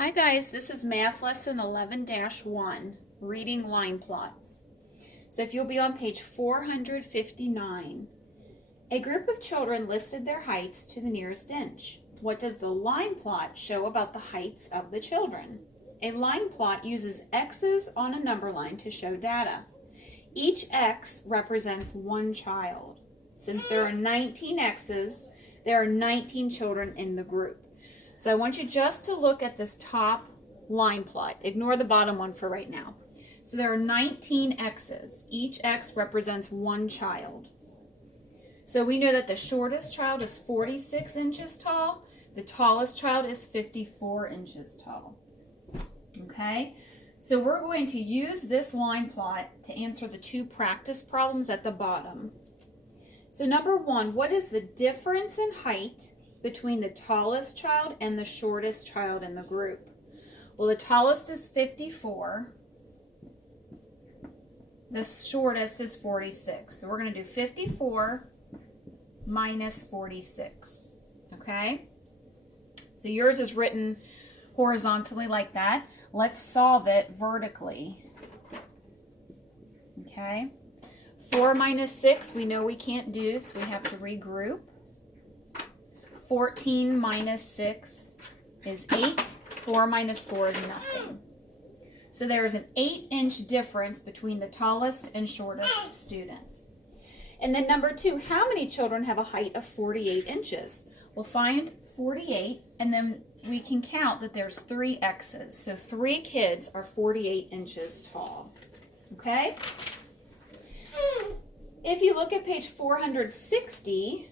Hi guys, this is Math Lesson 11-1, Reading Line Plots. So if you'll be on page 459, a group of children listed their heights to the nearest inch. What does the line plot show about the heights of the children? A line plot uses X's on a number line to show data. Each X represents one child. Since there are 19 X's, there are 19 children in the group. So I want you just to look at this top line plot. Ignore the bottom one for right now. So there are 19 X's. Each X represents one child. So we know that the shortest child is 46 inches tall. The tallest child is 54 inches tall. Okay? So we're going to use this line plot to answer the two practice problems at the bottom. So number one, what is the difference in height between the tallest child and the shortest child in the group? Well, the tallest is 54. The shortest is 46. So we're going to do 54 minus 46. Okay? So yours is written horizontally like that. Let's solve it vertically. Okay? 4 minus 6 we know we can't do, so we have to regroup. 14 minus 6 is 8. 4 minus 4 is nothing. So there is an 8-inch difference between the tallest and shortest student. And then number two, how many children have a height of 48 inches? We'll find 48, and then we can count that there's 3 X's. So 3 kids are 48 inches tall. Okay? If you look at page 460,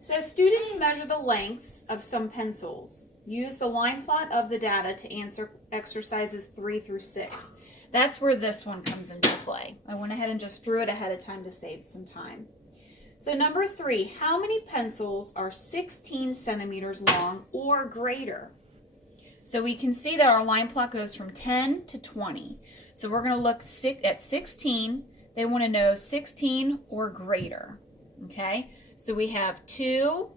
it says students measure the lengths of some pencils. Use the line plot of the data to answer exercises 3 through 6. That's where this one comes into play. I went ahead and just drew it ahead of time to save some time. So number 3, how many pencils are 16 centimeters long or greater? So we can see that our line plot goes from 10 to 20. So we're going to look at 16. They want to know 16 or greater. Okay? So we have 2,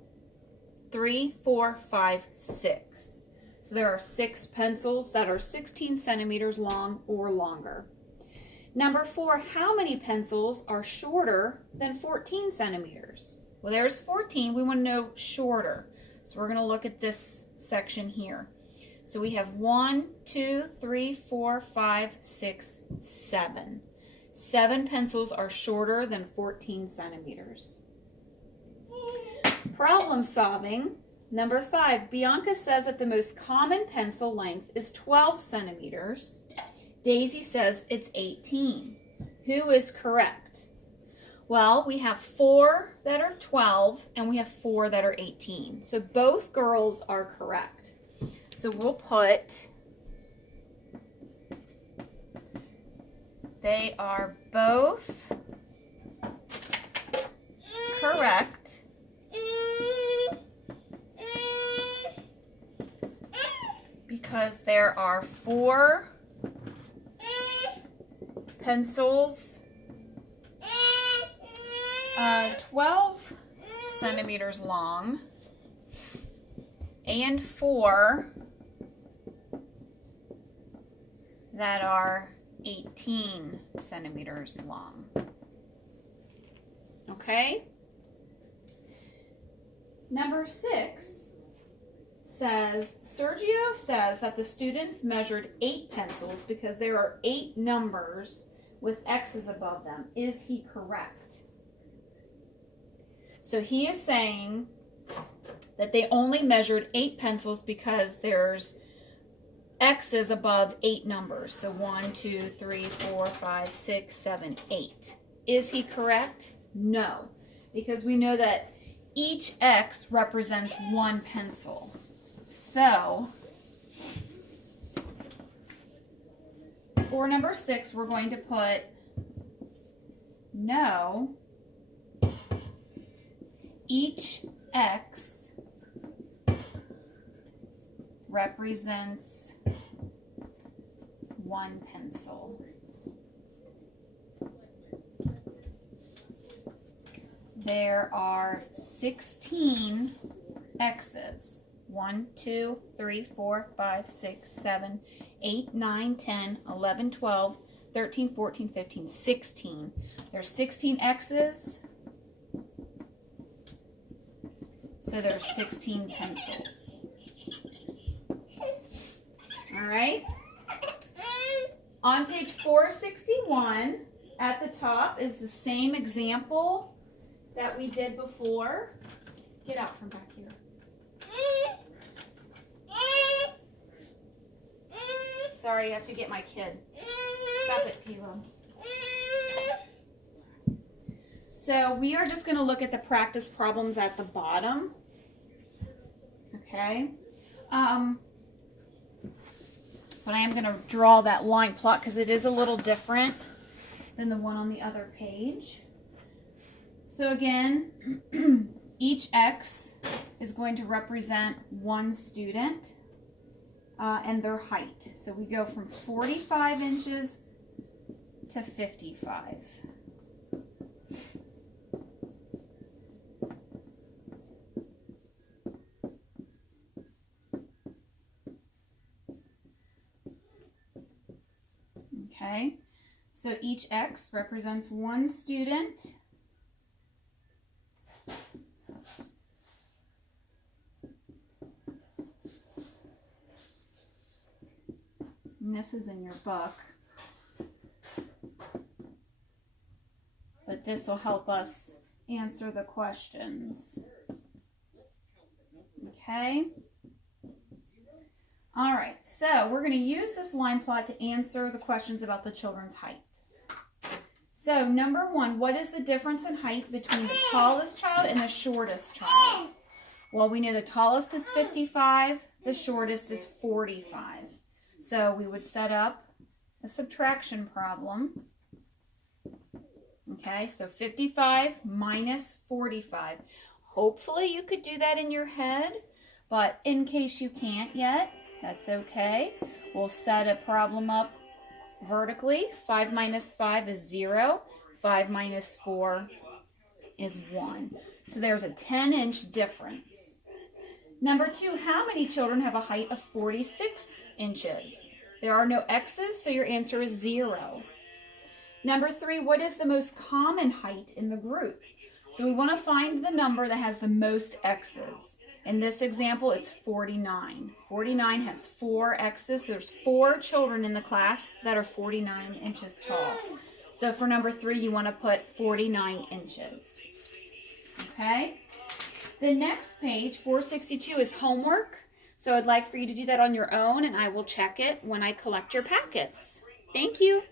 3, 4, 5, 6. So there are 6 pencils that are 16 centimeters long or longer. Number 4, how many pencils are shorter than 14 centimeters? Well, there's 14. We want to know shorter. So we're going to look at this section here. So we have 1, 2, 3, 4, 5, 6, 7. 7 pencils are shorter than 14 centimeters. Problem solving. Number 5, Bianca says that the most common pencil length is 12 centimeters. Daisy says it's 18. Who is correct? Well, we have 4 that are 12 and we have 4 that are 18. So both girls are correct. So we'll put they are both correct. Because there are 4 pencils, 12 centimeters long, and 4 that are 18 centimeters long. Okay? Number 6 says, Sergio says that the students measured 8 pencils because there are 8 numbers with X's above them. Is he correct? So he is saying that they only measured 8 pencils because there's X's above 8 numbers. So 1, 2, 3, 4, 5, 6, 7, 8. Is he correct? No, because we know that each X represents one pencil. So, for number 6, we're going to put no. Each X represents one pencil. There are 16 X's. 1, 2, 3, 4, 5, 6, 7, 8, 9, 10, 11, 12, 13, 14, 15, 16. There's 16 X's. So there's 16 pencils. All right. On page 461, at the top is the same example that we did before. Get out from back here. Sorry, I have to get my kid. Stop it, Caleb. So we are just going to look at the practice problems at the bottom. Okay. But I am going to draw that line plot because it is a little different than the one on the other page. So again, each X is going to represent one student and their height. So we go from 45 inches to 55. Okay, so each X represents one student. And this is in your book. But this will help us answer the questions. Okay. All right, so we're going to use this line plot to answer the questions about the children's height. So number one, what is the difference in height between the tallest child and the shortest child? Well, we know the tallest is 55, the shortest is 45. So we would set up a subtraction problem. Okay, so 55 minus 45. Hopefully you could do that in your head, but in case you can't yet, that's okay. We'll set a problem up vertically. 5 minus 5 is 0. 5 minus 4 is 1. So there's a 10-inch difference. Number two, how many children have a height of 46 inches? There are no X's, so your answer is 0. Number three, what is the most common height in the group? So we want to find the number that has the most X's. In this example, it's 49. 49 has 4 X's, so there's 4 children in the class that are 49 inches tall. So for number 3, you want to put 49 inches. Okay? The next page, 462, is homework. So I'd like for you to do that on your own, and I will check it when I collect your packets. Thank you.